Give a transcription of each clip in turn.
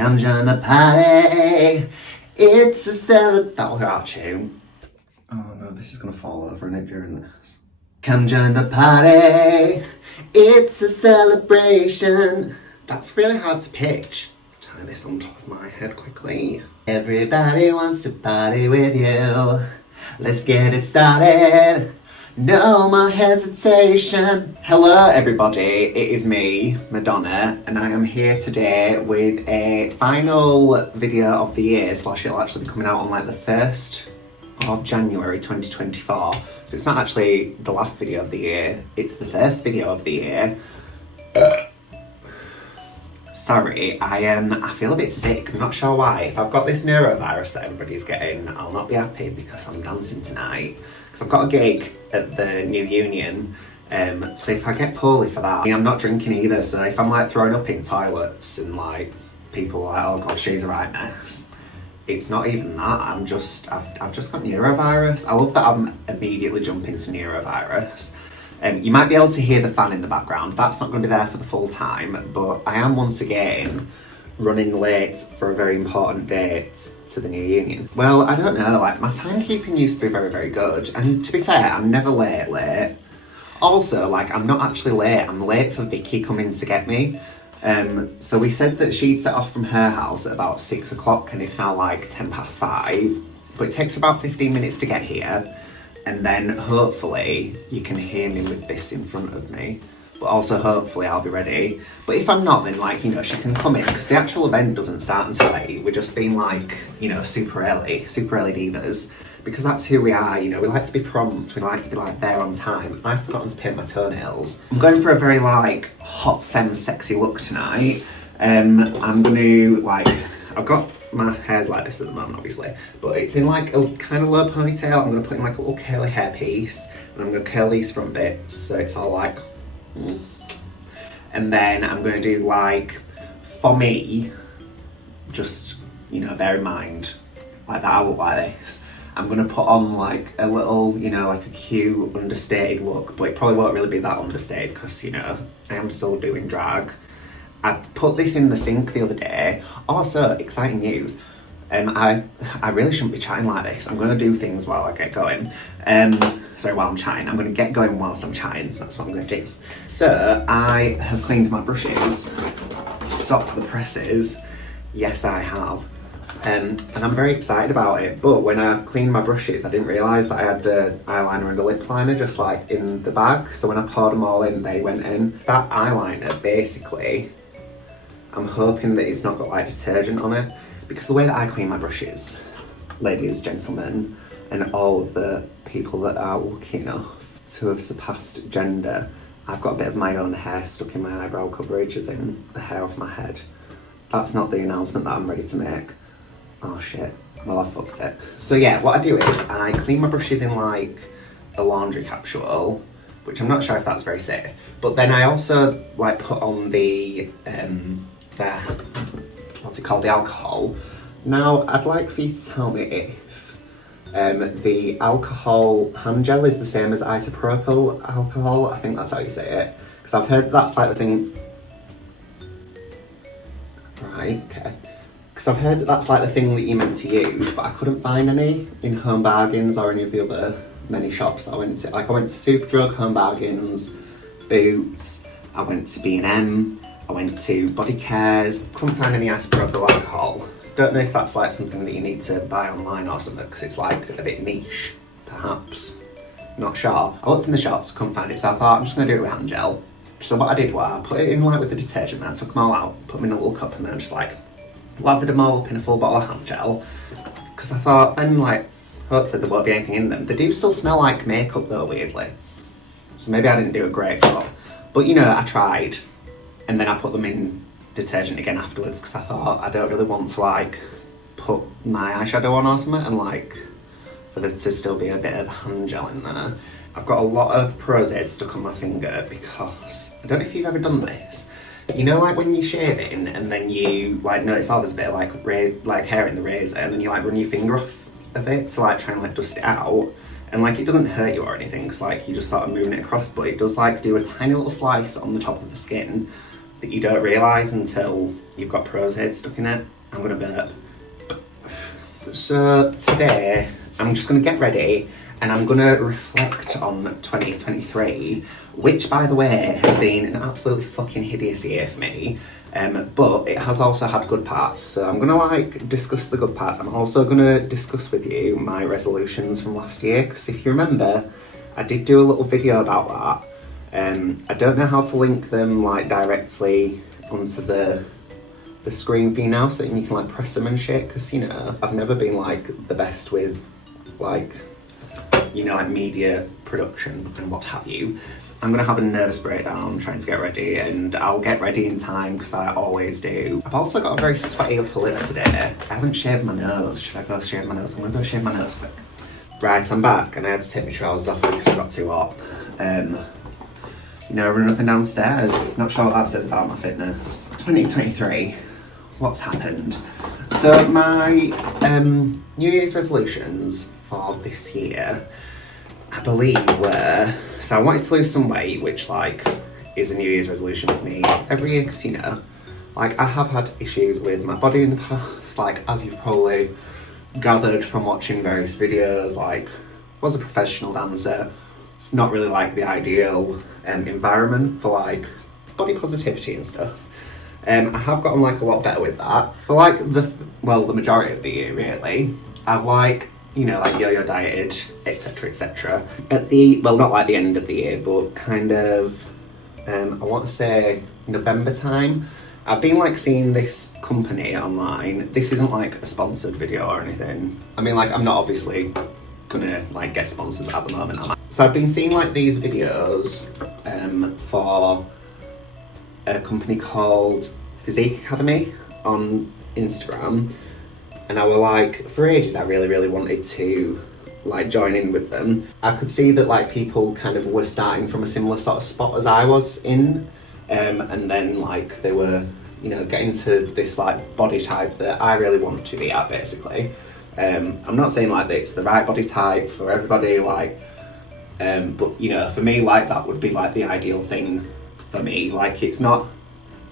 Come join the party. It's a celebration. That was our tune. Oh no, this is gonna fall over in it during this. Come join the party. It's a celebration. That's really hard to pitch. Let's tie this on top of my head quickly. Everybody wants to party with you. Let's get it started. No more hesitation. Hello everybody, it is me, Madonna, and I am here today with a final video of the year, slash it'll actually be coming out on like the 1st of January 2024. So it's not actually the last video of the year, it's the first video of the year. Sorry, I feel a bit sick, I'm not sure why. If I've got this neurovirus that everybody's getting, I'll not be happy because I'm dancing tonight. Because I've got a gig at the New Union, so if I get poorly for that, I'm not drinking either, so if I'm like throwing up in toilets and like people are like, oh god, she's a right mess. It's not even that, I've just got neurovirus. I love that I'm immediately jumping to neurovirus. You might be able to hear the fan in the background. That's not going to be there for the full time, but I am once again running late for a very important date to the New Union. Well, I don't know, like my timekeeping used to be very, very good, and to be fair, I'm never late. Also, like I'm not actually late, I'm late for Vicky coming to get me. So we said that she'd set off from her house at about 6 o'clock and it's now like 5:10, but it takes about 15 minutes to get here. And then hopefully you can hear me with this in front of me, but also hopefully I'll be ready. But if I'm not, then like, you know, she can come in because the actual event doesn't start until 8. We're just being like, you know, super early divas, because that's who we are, you know, we like to be prompt, we like to be like there on time. I've forgotten to paint my toenails. I'm going for a very like hot femme sexy look tonight. I'm gonna like, I've got my hair's like this at the moment obviously, but it's in like a kind of low ponytail. I'm going to put in like a little curly hair piece and I'm going to curl these front bits so it's all like and then I'm going to do like, for me, just, you know, bear in mind like that I look like this, I'm going to put on like a little, you know, like a cute understated look, but it probably won't really be that understated because, you know, I am still doing drag. I put this in the sink the other day. Also, exciting news. I really shouldn't be chatting like this. I'm going to do things while I get going. Sorry, while I'm chatting. I'm going to get going whilst I'm chatting. That's what I'm going to do. So, I have cleaned my brushes. Stopped the presses. Yes, I have. And I'm very excited about it. But when I cleaned my brushes, I didn't realise that I had the eyeliner and a lip liner just like in the bag. So when I poured them all in, they went in. That eyeliner, basically, I'm hoping that it's not got like detergent on it, because the way that I clean my brushes, ladies, gentlemen, and all of the people that are lucky enough to have surpassed gender, I've got a bit of my own hair stuck in my eyebrow coverage, as in the hair off my head. That's not the announcement that I'm ready to make. Oh shit, well I fucked it. So yeah, what I do is I clean my brushes in like a laundry capsule, which I'm not sure if that's very safe, but then I also like put on the what's it called, the alcohol. Now I'd like for you to tell me if the alcohol hand gel is the same as isopropyl alcohol. I think that's how you say it, because I've heard that's like the thing, right, okay, because I've heard that that's like the thing that you're meant to use, but I couldn't find any in Home Bargains or any of the other many shops that I went to. Like I went to Superdrug, Home Bargains, Boots, I went to B&M, I went to Body Cares, couldn't find any isopropyl alcohol. Don't know if that's like something that you need to buy online or something, because it's like a bit niche, perhaps. Not sure. I looked in the shops, couldn't find it, so I thought I'm just going to do it with hand gel. So what I did was I put it in like with the detergent, then I took them all out, put them in a little cup, and then just like lathered them all up in a full bottle of hand gel, because I thought then like hopefully there won't be anything in them. They do still smell like makeup though, weirdly. So maybe I didn't do a great job. But you know, I tried. And then I put them in detergent again afterwards, because I thought I don't really want to like put my eyeshadow on or something and like for there to still be a bit of hand gel in there. I've got a lot of Prozac stuck on my finger because I don't know if you've ever done this. You know, like when you're shaving and then you like notice there's a bit of like hair in the razor, and then you like run your finger off of it to like try and like dust it out, and like it doesn't hurt you or anything because like you just start moving it across, but it does like do a tiny little slice on the top of the skin. that you don't realise until you've got Prozac stuck in it. I'm gonna burp. So today, I'm just gonna get ready and I'm gonna reflect on 2023, which by the way has been an absolutely fucking hideous year for me. But it has also had good parts, so I'm gonna like discuss the good parts. I'm also gonna discuss with you my resolutions from last year, because if you remember, I did do a little video about that. I don't know how to link them like directly onto the screen for you now, so you can like press them and shit, because you know, I've never been like the best with like, you know, like media production and what have you. I'm gonna have a nervous breakdown trying to get ready, and I'll get ready in time because I always do. I've also got a very sweaty upper lip today. I haven't shaved my nose. Should I go shave my nose? I'm gonna go shave my nose quick. Right, I'm back and I had to take my trousers off because I got too hot. You know, running up and downstairs. Not sure what that says about my fitness. 2023, what's happened? So my New Year's resolutions for this year, I believe were, so I wanted to lose some weight, which like is a New Year's resolution for me every year, because you know, like I have had issues with my body in the past, like as you've probably gathered from watching various videos, like was a professional dancer. It's not really like the ideal environment for like body positivity and stuff. I have gotten like a lot better with that, but like the majority of the year really, I've like, you know, like yo-yo dieted, etc, etc. At the, well, not like the end of the year, but kind of, I want to say November time, I've been like seeing this company online. This isn't like a sponsored video or anything. I mean, like I'm not obviously gonna like get sponsors at the moment, am I? So I've been seeing like these videos for a company called Physique Academy on Instagram. And I were like, for ages I really wanted to like join in with them. I could see that like people kind of were starting from a similar sort of spot as I was in, and then like they were, you know, getting to this like body type that I really want to be at basically. I'm not saying like that it's the right body type for everybody, like, but you know, for me like that would be like the ideal thing for me. Like it's not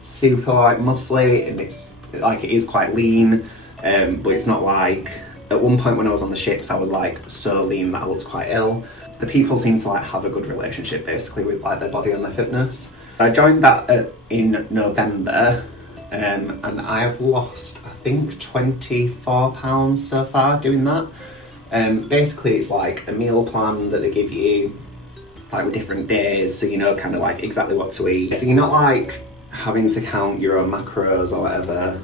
super like muscly and it's like it is quite lean. But it's not like, at one point when I was on the shits I was like so lean that I looked quite ill. The people seem to like have a good relationship basically with like their body and their fitness. I joined that in November, and I have lost I think 24 pounds so far doing that. Basically it's like a meal plan that they give you like with different days, so you know kind of like exactly what to eat. So you're not like having to count your own macros or whatever.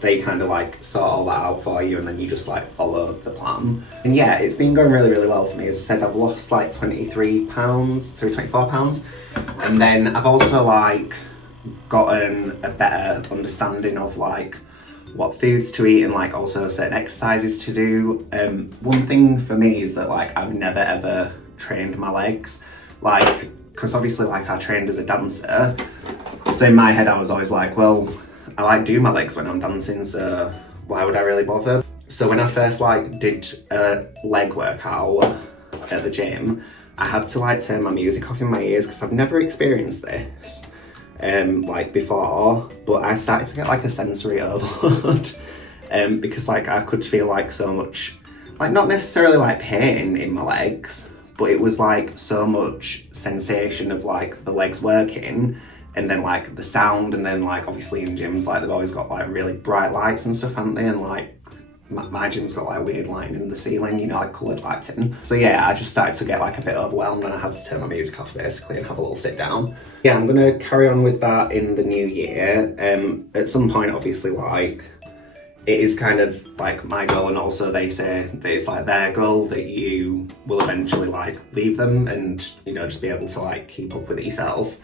They kind of like sort all that out for you and then you just like follow the plan. And yeah, it's been going really well for me. As I said, I've lost like 24 pounds. And then I've also like gotten a better understanding of like what foods to eat and like also certain exercises to do. One thing for me is that like I've never ever trained my legs. Like, because obviously like I trained as a dancer. So in my head I was always like, well, I like do my legs when I'm dancing, so why would I really bother? So when I first like did a leg workout at the gym, I had to like turn my music off in my ears because I've never experienced this like before, but I started to get like a sensory overload because like I could feel like so much, like not necessarily like pain in my legs, but it was like so much sensation of like the legs working. And then like the sound, and then like obviously in gyms like they've always got like really bright lights and stuff, haven't they? And like my gym's got like weird lighting in the ceiling, you know, like coloured lighting. So yeah, I just started to get like a bit overwhelmed and I had to turn my music off basically and have a little sit down. Yeah, I'm gonna carry on with that in the new year. At some point obviously like it is kind of like my goal, and also they say that it's like their goal that you will eventually like leave them and, you know, just be able to like keep up with it yourself.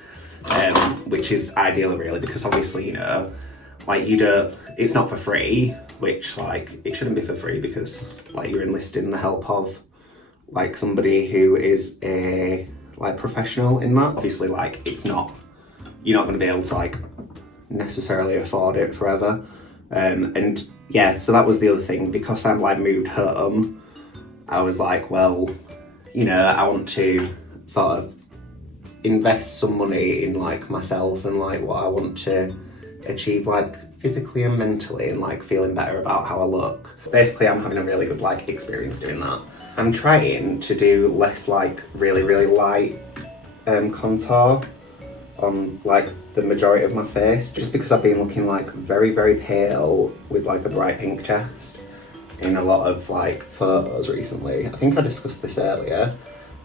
Which is ideal really, because obviously, you know, like you don't, it's not for free, which like it shouldn't be for free because like you're enlisting the help of like somebody who is a like professional in that. Obviously like it's not, you're not going to be able to like necessarily afford it forever. And yeah, so that was the other thing, because I've like moved home, I was like, well, you know, I want to sort of invest some money in like myself and like what I want to achieve like physically and mentally, and like feeling better about how I look. Basically, I'm having a really good like experience doing that. I'm trying to do less like really light contour on like the majority of my face, just because I've been looking like very pale with like a bright pink chest in a lot of like photos recently. I think I discussed this earlier.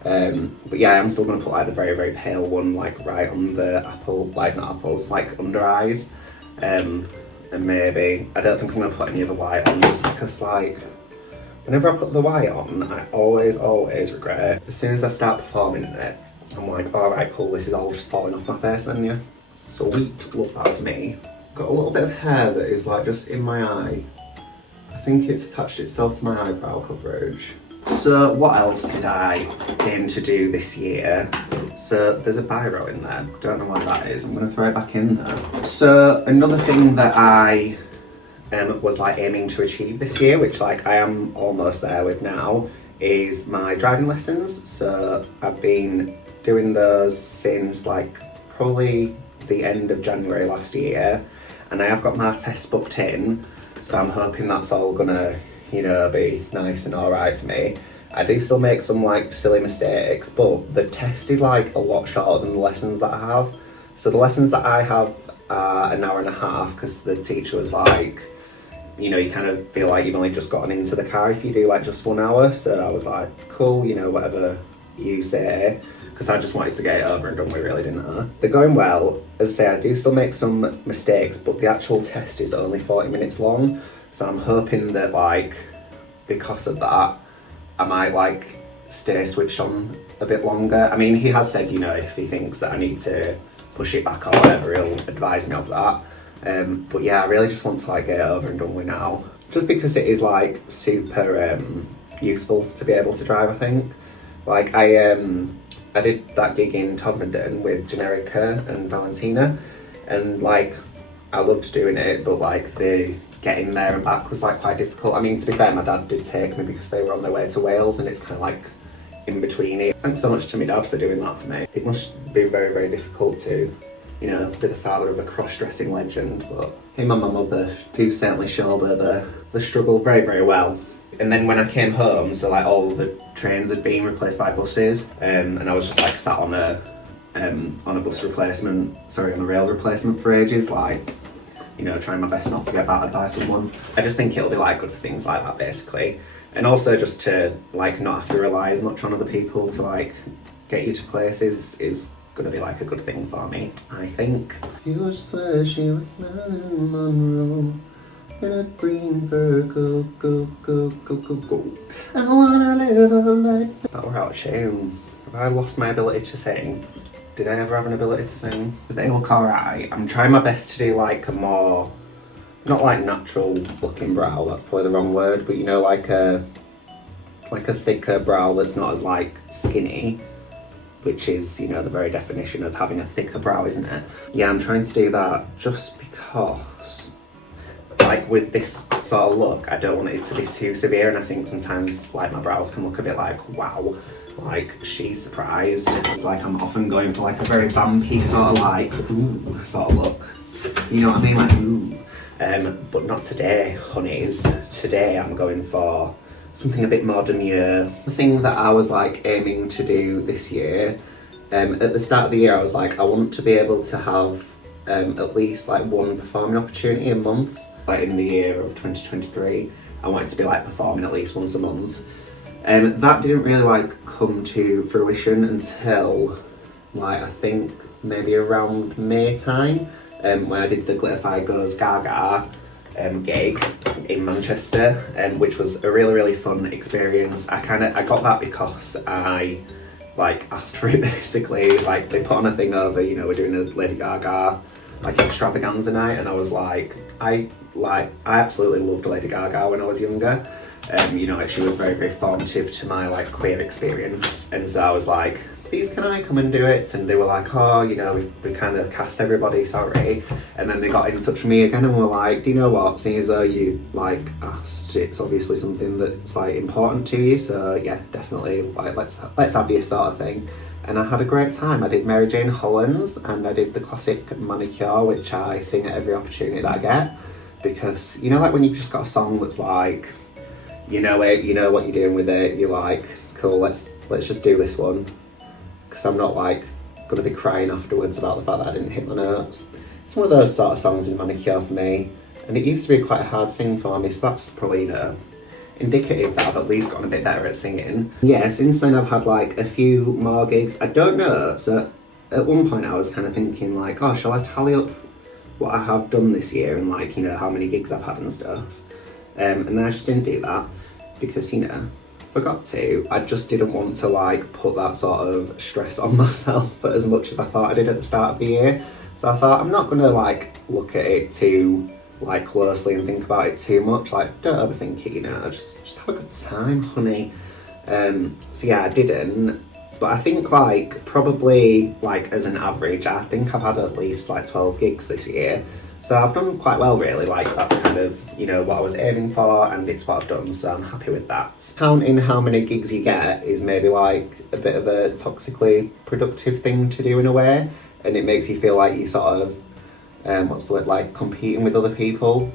But yeah, I'm still going to put like the very pale one like right on the apple, like not apples, like under eyes. And maybe, I don't think I'm going to put any of the white on, just because like, whenever I put the white on, I always regret it. As soon as I start performing in it, I'm like, alright cool, this is all just falling off my face then, yeah. Sweet, love that for me. Got a little bit of hair that is like just in my eye. I think it's attached itself to my eyebrow coverage. So what else did I aim to do this year? So there's a biro in there, don't know what that is, I'm going to throw it back in there. So another thing that I was like aiming to achieve this year, which like I am almost there with now, is my driving lessons. So I've been doing those since like probably the end of January last year, and I have got my test booked in, so I'm hoping that's all gonna, you know, be nice and alright for me. I do still make some like silly mistakes, but the test is like a lot shorter than the lessons that I have. So the lessons that I have are an hour and a half, because the teacher was like, you know, you kind of feel like you've only just gotten into the car if you do like just 1 hour. So I was like, cool, you know, whatever you say, because I just wanted to get it over and done with, really, didn't I? They're going well. As I say, I do still make some mistakes, but the actual test is only 40 minutes long. So I'm hoping that like, because of that, I might like stay switched on a bit longer. I mean, he has said, you know, if he thinks that I need to push it back or whatever, he'll advise me of that. But yeah, I really just want to like get it over and done with now. Just because it is like super useful to be able to drive, I think. Like I did that gig in Todmorden with Generica and Valentina, and like I loved doing it, but like the getting there and back was like quite difficult. I mean, to be fair, my dad did take me because they were on their way to Wales, and it's kind of like in between it. Thanks so much to my dad for doing that for me. It must be very difficult to, you know, be the father of a cross-dressing legend, but him and my mother do certainly shoulder the struggle very well. And then when I came home, so like all the trains had been replaced by buses, and I was just like sat on a rail replacement for ages, like, you know, trying my best not to get battered by someone. I just think it'll be like good for things like that, basically. And also just to like not have to rely as much on other people to like get you to places is gonna be like a good thing for me, I think. You swear she was Marilyn Monroe in a green fur, go. I wanna live a life. That were out of tune. Have I lost my ability to sing? Did I ever have an ability to sing? They look alright. I'm trying my best to do like a more, not like natural looking brow, that's probably the wrong word, but you know, like a thicker brow that's not as like skinny, which is, you know, the very definition of having a thicker brow, isn't it? Yeah, I'm trying to do that just because, like with this sort of look, I don't want it to be too severe, and I think sometimes like my brows can look a bit like, wow, like she's surprised. It's like I'm often going for like a very vampy sort of like, ooh, sort of look. You know what I mean? Like, ooh. But not today, honeys. Today I'm going for something a bit more demure. The thing that I was like aiming to do this year, at the start of the year I was like, I want to be able to have at least like one performing opportunity a month. Like in the year of 2023, I wanted to be like performing at least once a month. That didn't really like come to fruition until like I think maybe around May time, when I did the Glitterfy Goes Gaga gig in Manchester, which was a really fun experience. I got that because I like asked for it basically. Like they put on a thing over, you know, we're doing a Lady Gaga like extravaganza night, and I was like, I absolutely loved Lady Gaga when I was younger. You know, like she was very formative to my like queer experience, and so I was like, please can I come and do it? And they were like, oh, you know, we kind of cast everybody, sorry. And then they got in touch with me again and were like, do you know what, seeing as though you like asked, it's obviously something that's like important to you, so yeah, definitely like let's have you sort of thing. and I had a great time. I did Mary Jane Holland's and I did the classic manicure, which I sing at every opportunity that I get, because you know, like when you've just got a song that's like, you know it, you know what you're doing with it, you're like, cool, let's just do this one, because I'm not like gonna be crying afterwards about the fact that I didn't hit my notes. It's one of those sort of songs in manicure for me, and it used to be quite a hard sing for me, so that's probably, you know, indicative that I've at least gotten a bit better at singing. Yeah, since then I've had like a few more gigs. I don't know, so at one point I was kind of thinking like, oh, shall I tally up what I have done this year and like, you know, how many gigs I've had and stuff. And then I just didn't do that because, you know, forgot to. I just didn't want to like put that sort of stress on myself for as much as I thought I did at the start of the year. So I thought I'm not gonna like look at it too like closely and think about it too much. Like, don't overthink it, you know, just have a good time, honey. So yeah, I didn't. But I think like probably like as an average, I think I've had at least like 12 gigs this year. So I've done quite well really, like that's kind of, you know, what I was aiming for and it's what I've done, so I'm happy with that. Counting how many gigs you get is maybe like a bit of a toxically productive thing to do in a way, and it makes you feel like you sort of, what's the word, like competing with other people,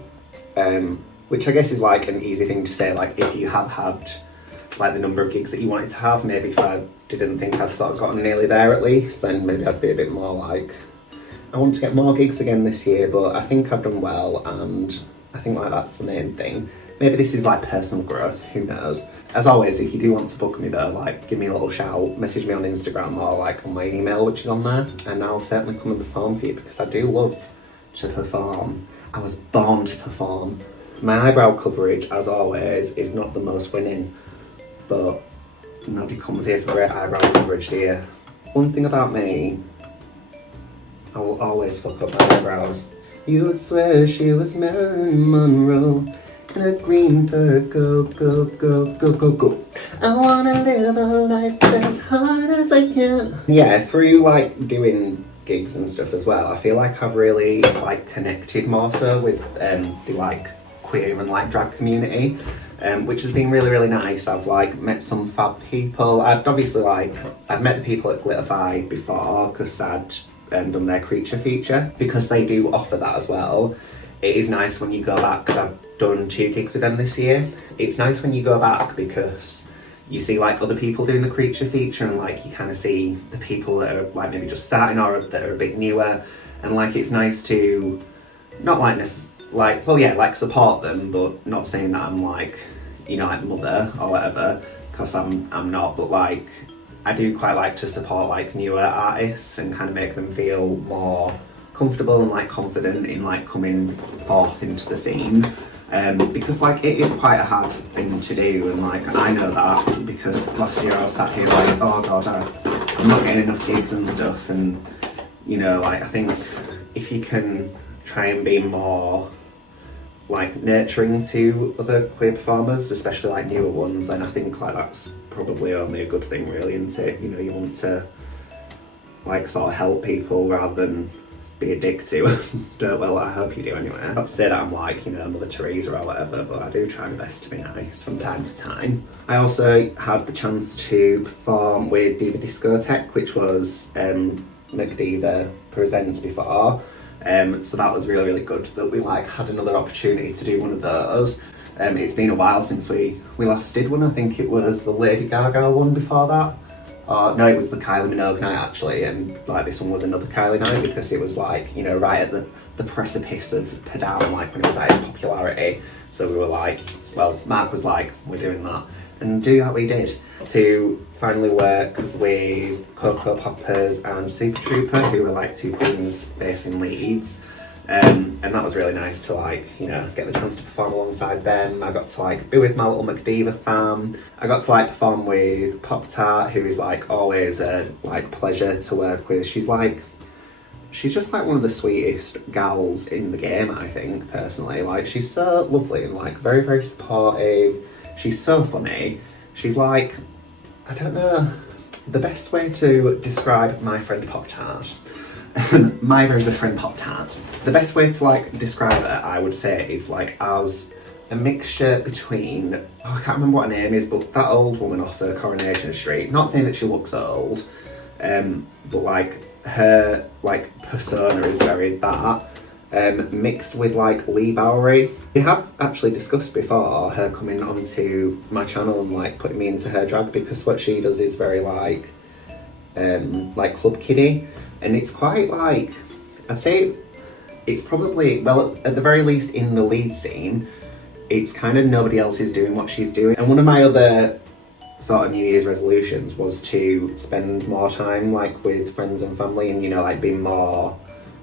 which I guess is like an easy thing to say, like if you have had like the number of gigs that you wanted to have, maybe if I didn't think I'd sort of gotten nearly there at least, then maybe I'd be a bit more like, I want to get more gigs again this year, but I think I've done well and I think like that's the main thing. Maybe this is like personal growth, who knows. As always, if you do want to book me though, like give me a little shout, message me on Instagram or like on my email, which is on there, and I'll certainly come and perform for you because I do love to perform. I was born to perform. My eyebrow coverage, as always, is not the most winning, but nobody comes here for great eyebrow coverage, do you? One thing about me, I will always fuck up my eyebrows. You would swear she was Marilyn Monroe in a green fur, go, go, go, go, go, go. I wanna live a life as hard as I can. Yeah, through like doing gigs and stuff as well, I feel like I've really like connected more so with the like queer and like drag community, which has been really, really nice. I've like met some fab people. I'd met the people at Glitterfy before because I'd done their creature feature, because they do offer that as well. It is nice when you go back, because I've done 2 gigs with them this year. It's nice when you go back because you see like other people doing the creature feature and like you kind of see the people that are like maybe just starting or that are a bit newer, and like it's nice to not like like, well yeah, like support them, but not saying that I'm like, you know, like mother or whatever, because I'm not, but like I do quite like to support like newer artists and kind of make them feel more comfortable and like confident in like coming forth into the scene, because like it is quite a hard thing to do, and like I know that because last year I was sat here like, oh god, I'm not getting enough gigs and stuff, and you know, like I think if you can try and be more like nurturing to other queer performers, especially like newer ones, then I think like that's probably only a good thing really, isn't it? You know, you want to like sort of help people rather than be a dick to them. Well, I hope you do anyway. Not to say that I'm like, you know, Mother Teresa or whatever, but I do try my best to be nice from time to time. I also had the chance to perform with Diva Discotheque, which was McDiva Presents before. So that was really, really good that we like had another opportunity to do one of those. It's been a while since we last did one. I think it was the Lady Gaga one before that. No, it was the Kylie Minogue night actually, and like this one was another Kylie night because it was like, you know, right at the precipice of her down, like when it was at its popularity. So we were like, well, Mark was like, we're doing that, and do that we did. To finally work with Cocoa Poppers and Super Trooper, who were like 2 queens based in Leeds. And that was really nice to like, you know, get the chance to perform alongside them. I got to like be with my little McDiva fam. I got to like perform with Pop Tart, who is like always a like pleasure to work with. She's just like one of the sweetest gals in the game, I think, personally. Like she's so lovely and like very, very supportive. She's so funny. She's like, I don't know, the best way to describe my friend Pop Tart, my very good friend Pop Tart, the best way to like describe her, I would say, is like as a mixture between, I can't remember what her name is, but that old woman off the Coronation Street. Not saying that she looks old, but like her like persona is very that. Mixed with like Lee Bowery. We have actually discussed before her coming onto my channel and like putting me into her drag, because what she does is very like club kiddie, and it's quite like, I'd say it's probably, well, at the very least in the lead scene, it's kind of nobody else is doing what she's doing. And one of my other sort of New Year's resolutions was to spend more time like with friends and family, and you know, like being more,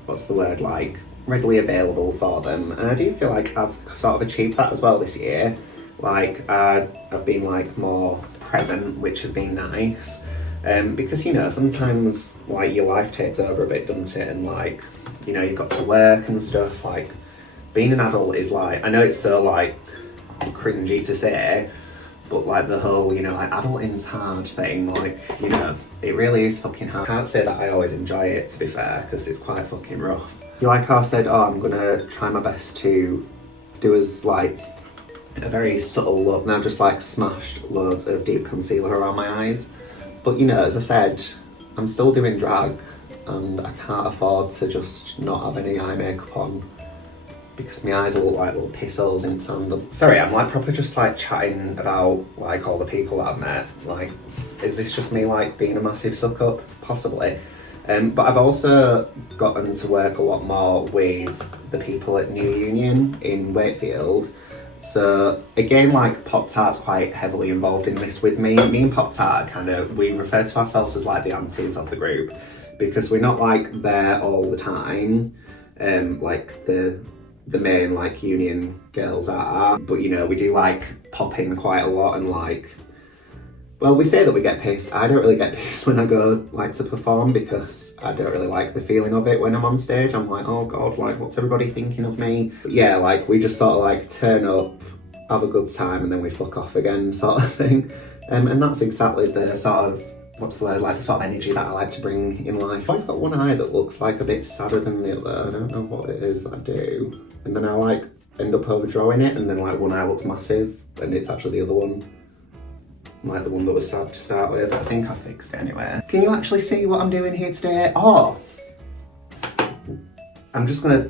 what's the word, like readily available for them. And I do feel like I've sort of achieved that as well this year. Like I've been like more present, which has been nice. Because you know, sometimes like your life takes over a bit, doesn't it? And like, you know, you've got to work and stuff. Like being an adult is like, I know it's so like cringy to say, but like the whole, you know, like adulting's hard thing, like, you know, it really is fucking hard. I can't say that I always enjoy it, to be fair, because it's quite fucking rough. Like I said, oh, I'm gonna try my best to do as like a very subtle look. Now just like smashed loads of deep concealer around my eyes. But you know, as I said, I'm still doing drag and I can't afford to just not have any eye makeup on, because my eyes will look like little piss holes in sand. Sorry, I'm like proper just like chatting about like all the people that I've met. Like, is this just me like being a massive suck up? Possibly. But I've also gotten to work a lot more with the people at New Union in Wakefield. So again, like Pop Tart's quite heavily involved in this with me. Me and Pop Tart we refer to ourselves as like the aunties of the group, because we're not like there all the time, like the main like Union girls are. But you know, we do like pop in quite a lot, and like, well, we say that we get pissed. I don't really get pissed when I go like to perform, because I don't really like the feeling of it when I'm on stage. I'm like, oh god, like what's everybody thinking of me? But yeah, like we just sort of like turn up, have a good time, and then we fuck off again, sort of thing. And that's exactly the sort of, what's the word, like the sort of energy that I like to bring in life. I've always got one eye that looks like a bit sadder than the other. I don't know what it is that I do. And then I like end up overdrawing it, and then like one eye looks massive and it's actually the other one. Like the one that was sad to start with. I think I fixed it anyway. Can you actually see what I'm doing here today? Oh! I'm just gonna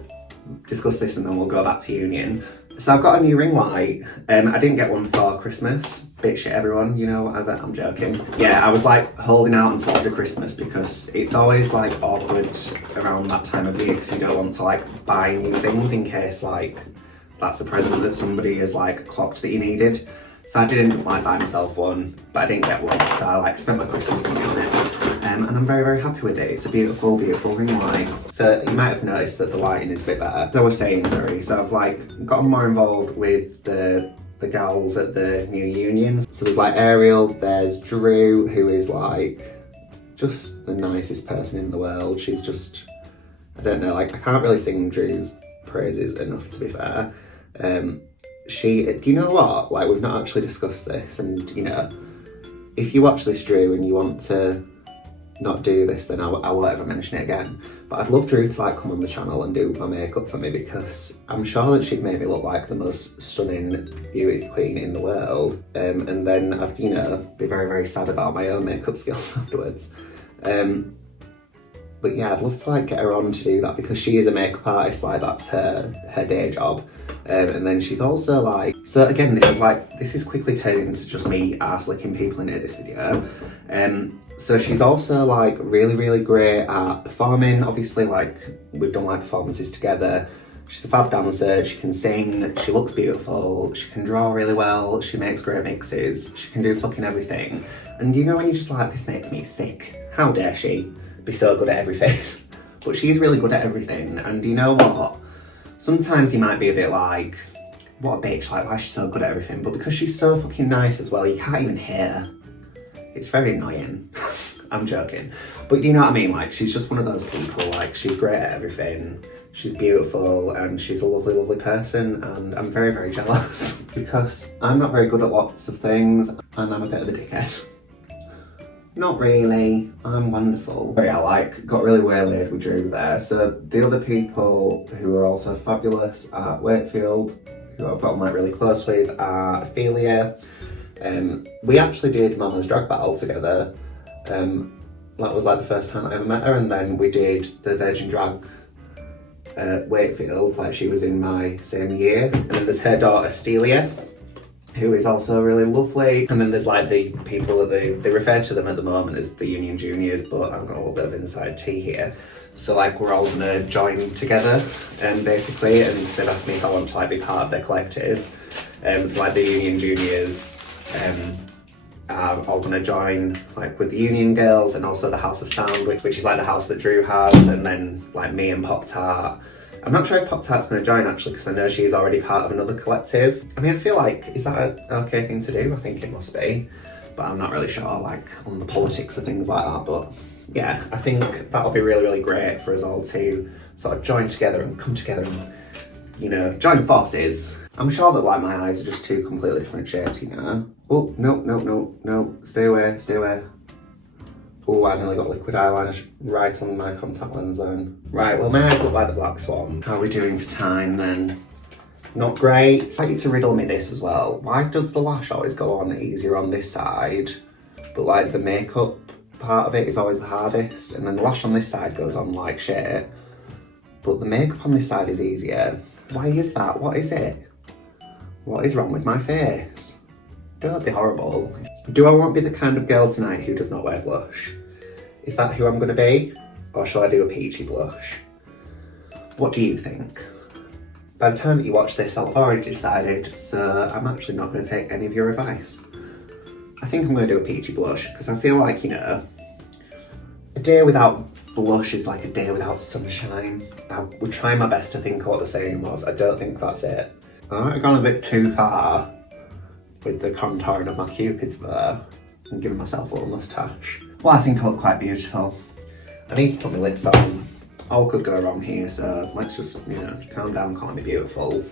discuss this and then we'll go back to Union. So I've got a new ring light. I didn't get one for Christmas. Bit shit everyone, you know, whatever, I'm joking. Yeah, I was like holding out until after Christmas, because it's always like awkward around that time of year, because you don't want to like buy new things in case like that's a present that somebody has like clocked that you needed. So I didn't like buy myself one, but I didn't get one, so I like spent my Christmas money on it. And I'm very, very happy with it. It's a beautiful, beautiful ring light. So you might have noticed that the lighting is a bit better. As I was saying, sorry, so I've like gotten more involved with the gals at the New Union. So there's like Ariel, there's Drew, who is like just the nicest person in the world. She's just, I don't know, like I can't really sing Drew's praises enough, to be fair. Do you know what? Like, we've not actually discussed this, and you know, if you watch this, Drew, and you want to not do this, then I won't ever mention it again. But I'd love Drew to like come on the channel and do my makeup for me, because I'm sure that she'd make me look like the most stunning beauty queen in the world. And then I'd, you know, be very, very sad about my own makeup skills afterwards. But yeah, I'd love to like get her on to do that, because she is a makeup artist, like that's her day job. And then she's also like, so again, this is quickly turning into just me arse licking people into this video. So she's also like really, really great at performing. Obviously, like we've done like performances together. She's a fab dancer, she can sing, she looks beautiful, she can draw really well, she makes great mixes, she can do fucking everything. And you know when you're just like, this makes me sick. How dare she be so good at everything? But she's really good at everything, and you know what? Sometimes you might be a bit like, what a bitch, like why is she so good at everything? But because she's so fucking nice as well, you can't even hear her. It's very annoying. I'm joking. But you know what I mean? Like, she's just one of those people, like she's great at everything. She's beautiful and she's a lovely, lovely person, and I'm very, very jealous because I'm not very good at lots of things and I'm a bit of a dickhead. Not really, I'm wonderful. But yeah, like, got really waylaid with Drew there. So the other people who are also fabulous at Wakefield, who I've gotten like really close with, are Ophelia. We actually did Mama's Drag Battle together. That was like the first time I ever met her, and then we did the Virgin Drag Wakefield, like she was in my same year. And then there's her daughter Stelia, who is also really lovely. And then there's like the people that they refer to them at the moment as the Union Juniors, but I've got a little bit of inside tea here. So like we're all gonna join together, basically, and they've asked me if I want to like be part of their collective. So like the Union Juniors are all gonna join like with the Union Girls and also the House of Sound, which is like the house that Drew has, and then like me and Pop Tart. I'm not sure if Pop Tart's gonna join actually, because I know she's already part of another collective. I mean, I feel like, is that an okay thing to do? I think it must be, but I'm not really sure like on the politics of things like that. But yeah, I think that'll be really, really great for us all to sort of join together and come together and, you know, join forces. I'm sure that like my eyes are just two completely different shapes, you know. Oh, no, stay away. Oh, I nearly got liquid eyeliner right on my contact lens then. Right, well my eyes look like the Black Swan. How are we doing for time then? Not great. I'd like you to riddle me this as well. Why does the lash always go on easier on this side, but like the makeup part of it is always the hardest, and then the lash on this side goes on like shit, but the makeup on this side is easier? Why is that? What is it? What is wrong with my face? Don't be horrible. Do I want to be the kind of girl tonight who does not wear blush? Is that who I'm going to be? Or shall I do a peachy blush? What do you think? By the time that you watch this, I'll have already decided, so I'm actually not going to take any of your advice. I think I'm going to do a peachy blush, because I feel like, you know, a day without blush is like a day without sunshine. I would try my best to think what the saying was. I don't think that's it. I might have gone a bit too far with the contouring of my Cupid's bow and giving myself a little moustache. Well, I think I look quite beautiful. I need to put my lips on. All could go wrong here, so let's just, you know, calm down, calling me beautiful.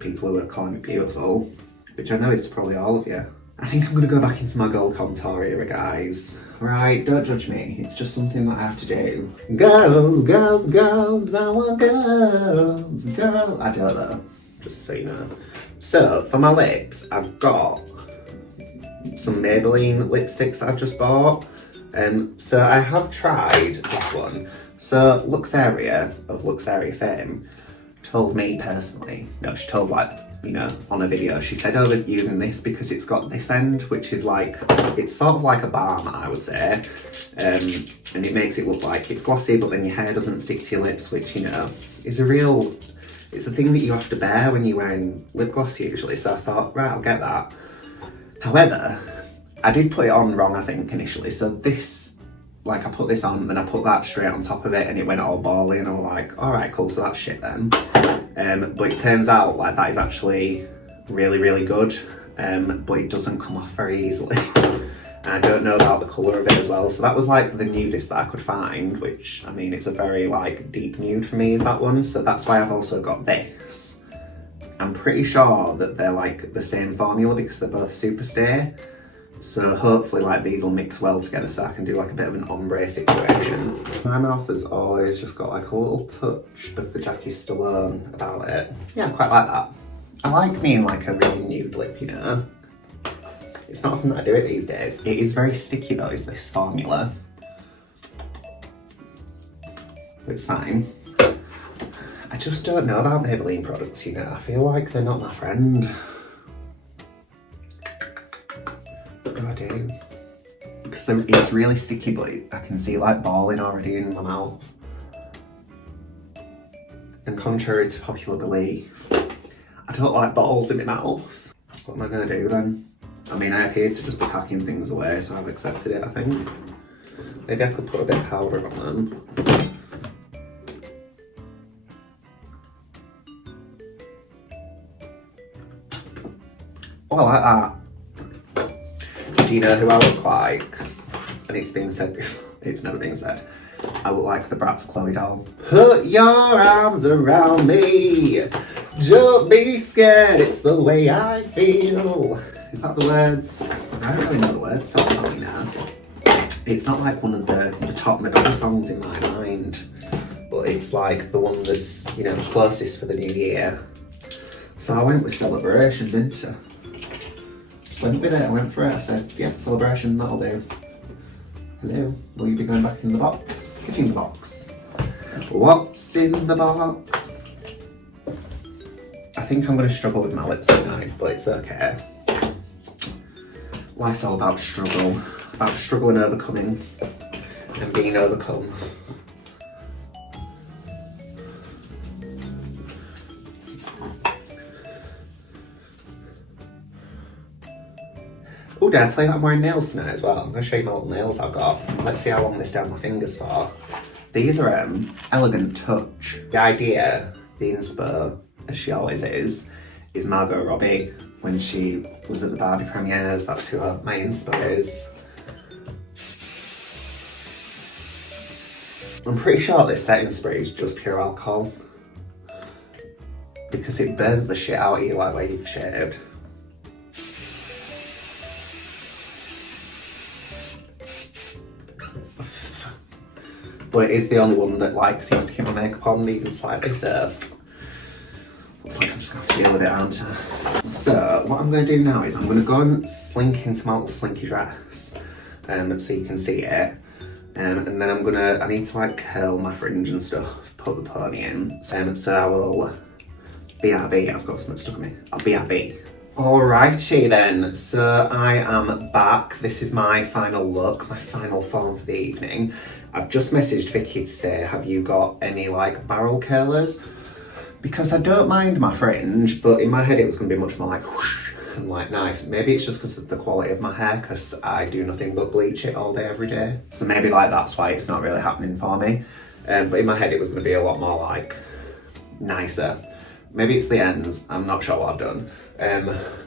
People who are calling me beautiful, which I know is probably all of you. I think I'm gonna go back into my gold contour era, guys. Right, don't judge me. It's just something that I have to do. Girls, I want girls, girls. I don't know, just so you know. So, for my lips, I've got some Maybelline lipsticks that I've just bought. So I have tried this one. So Luxaria of Luxaria fame told me personally, no, she told like, you know, on a video, she said, oh, they're using this because it's got this end, which is like, it's sort of like a balm, I would say. And it makes it look like it's glossy, but then your hair doesn't stick to your lips, which, you know, is a real, it's a thing that you have to bear when you're wearing lip gloss usually. So I thought, right, I'll get that. However, I did put it on wrong, I think, initially. So this, like I put this on, then I put that straight on top of it and it went all bally and I was like, all right, cool, so that's shit then. But it turns out like that is actually really, really good, but it doesn't come off very easily. And I don't know about the colour of it as well. So that was like the nudist that I could find, which, I mean, it's a very like deep nude for me is that one. So that's why I've also got this. I'm pretty sure that they're like the same formula because they're both Superstay. So hopefully like these will mix well together so I can do like a bit of an ombre situation. My mouth has always just got like a little touch of the Jackie Stallone about it. Yeah, I quite like that. I like being like a real nude lip, you know. It's not often that I do it these days. It is very sticky though, is this formula. It's fine. I just don't know about Maybelline products, you know. I feel like they're not my friend. What do I do? Because it's really sticky, but I can see like balling already in my mouth. And contrary to popular belief, I don't like balls in my mouth. What am I gonna do then? I mean, I appear to just be packing things away, so I've accepted it, I think. Maybe I could put a bit of powder on them. Oh, I like that. Do you know who I look like? And it's been said, it's never been said. I look like the Bratz Chloe doll. Put your arms around me. Don't be scared, it's the way I feel. Is that the words? I don't really know the words to that song now. It's not like one of the top Madonna songs in my mind, but it's like the one that's, you know, the closest for the new year. So I went with Celebration, didn't I? Just went with it, I went for it. I said, yeah, Celebration, that'll do. Hello, will you be going back in the box? Get in the box. What's in the box? I think I'm going to struggle with my lips tonight, but it's okay. Life's all about struggle and overcoming, and being overcome. Oh, did I tell you that I'm wearing nails tonight as well? I'm going to show you my little nails I've got. Let's see how long they stay on my fingers for. These are Elegant Touch. The idea, the inspo, as she always is Margot Robbie. When she was at the Barbie premieres, that's who my inspo is. I'm pretty sure this setting spray is just pure alcohol, because it burns the shit out of you like where you've shaved. But it is the only one that like seems to keep my makeup on even slightly, so looks like I'm just going to have to deal with it, aren't I? So what I'm going to do now is I'm going to go and slink into my little slinky dress, so you can see it. And then I need to like curl my fringe and stuff, put the pony in. So I will BRB, I've got something stuck on me. I'll BRB. Alrighty then, so I am back. This is my final look, my final form for the evening. I've just messaged Vicky to say, have you got any like barrel curlers? Because I don't mind my fringe, but in my head it was going to be much more like whoosh and like nice. Maybe it's just because of the quality of my hair, because I do nothing but bleach it all day every day. So maybe like that's why it's not really happening for me. But in my head it was going to be a lot more like nicer. Maybe it's the ends, I'm not sure what I've done.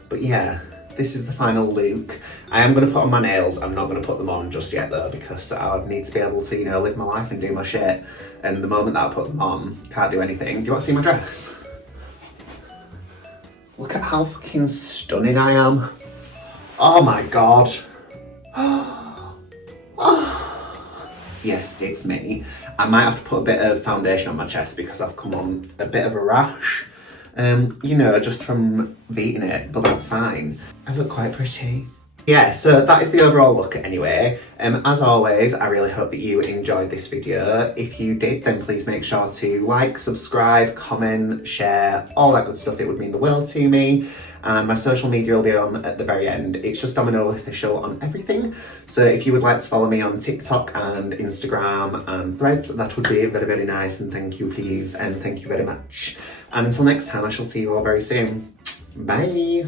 But yeah, this is the final look. I am going to put on my nails. I'm not going to put them on just yet though, because I need to be able to, you know, live my life and do my shit. And the moment that I put them on, can't do anything. Do you want to see my dress? Look at how fucking stunning I am. Oh my god. Yes, it's me. I might have to put a bit of foundation on my chest because I've come on a bit of a rash. You know, just from eating it, but that's fine. I look quite pretty. Yeah, so that is the overall look anyway. As always, I really hope that you enjoyed this video. If you did, then please make sure to like, subscribe, comment, share, all that good stuff. It would mean the world to me. And my social media will be on at the very end. It's just Domino Official on everything. So if you would like to follow me on TikTok and Instagram and Threads, that would be very, very nice. And thank you, please. And thank you very much. And until next time, I shall see you all very soon. Bye.